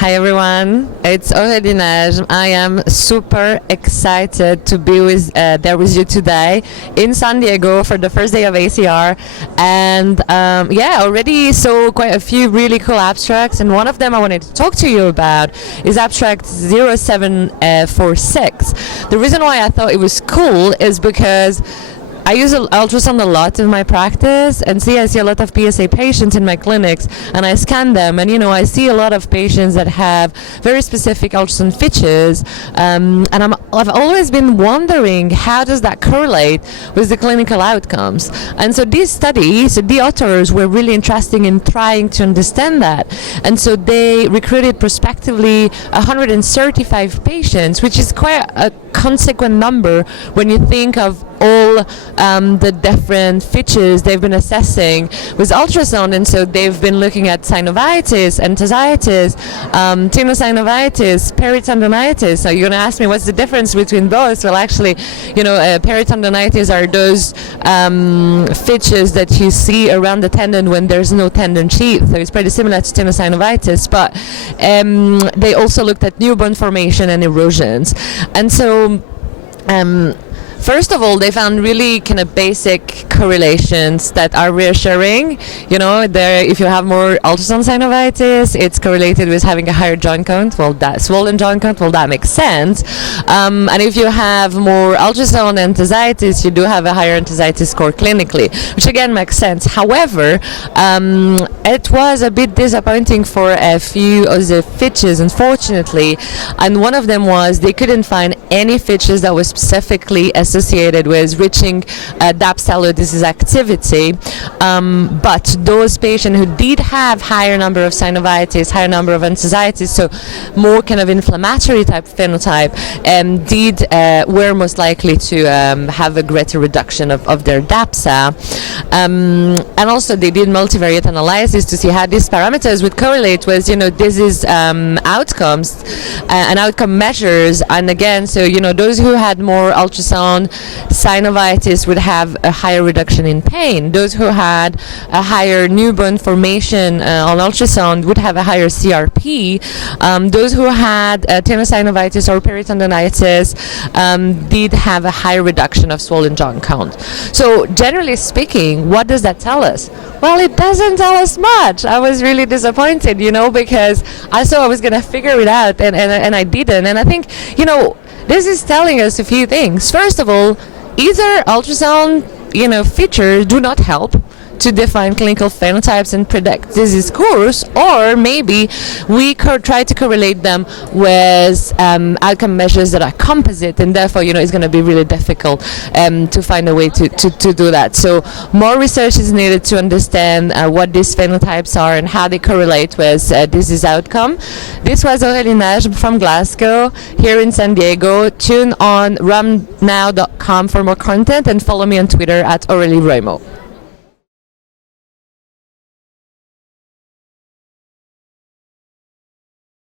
Hi everyone, it's Aurelie Najm. I am super excited to be there with you today in San Diego for the first day of ACR, and already saw quite a few really cool abstracts, and one of them I wanted to talk to you about is abstract 0746. The reason why I thought it was cool is because I use ultrasound a lot in my practice, and I see a lot of PsA patients in my clinics, and I scan them, and I see a lot of patients that have very specific ultrasound features, and I've always been wondering how does that correlate with the clinical outcomes. And so these studies, the authors were really interested in trying to understand that, and so they recruited prospectively 135 patients, which is quite a consequent number when you think of all the different features they've been assessing with ultrasound. And so they've been looking at synovitis, enthesitis, tenosynovitis, peritendinitis. So you're going to ask me what's the difference between both? Well, actually, peritendinitis are those features that you see around the tendon when there's no tendon sheath. So it's pretty similar to tenosynovitis, but they also looked at new bone formation and erosions. And so first of all, they found really kind of basic correlations that are reassuring. If you have more ultrasound synovitis, it's correlated with having a higher joint count. Well, that swollen joint count, well, that makes sense. And if you have more ultrasound enthesitis, you do have a higher enthesitis score clinically, which again makes sense. However, it was a bit disappointing for a few of the features, unfortunately. And one of them was they couldn't find any features that were specifically associated with reaching DAP cellular disease activity, but those patients who did have higher number of synovitis, higher number of enthesitis, so more kind of inflammatory type phenotype, were most likely to have a greater reduction of their DAPSA. And also they did multivariate analysis to see how these parameters would correlate with disease outcomes and outcome measures. And again, so those who had more ultrasound synovitis would have a higher reduction in pain. Those who had a higher new bone formation on ultrasound would have a higher CRP. Those who had tenosynovitis or peritendinitis did have a higher reduction of swollen joint count. So generally speaking, what does that tell us? Well, it doesn't tell us much. I was really disappointed, because I thought I was going to figure it out, and I didn't. And I think, this is telling us a few things. First of all, either ultrasound, features do not help to define clinical phenotypes and predict disease course, or maybe we try to correlate them with outcome measures that are composite, and therefore, it's going to be really difficult to find a way to do that. So more research is needed to understand what these phenotypes are and how they correlate with disease outcome. This was Aurelie Najm from Glasgow, here in San Diego. Tune on rumnow.com for more content, and follow me on Twitter at Aurelie Najm.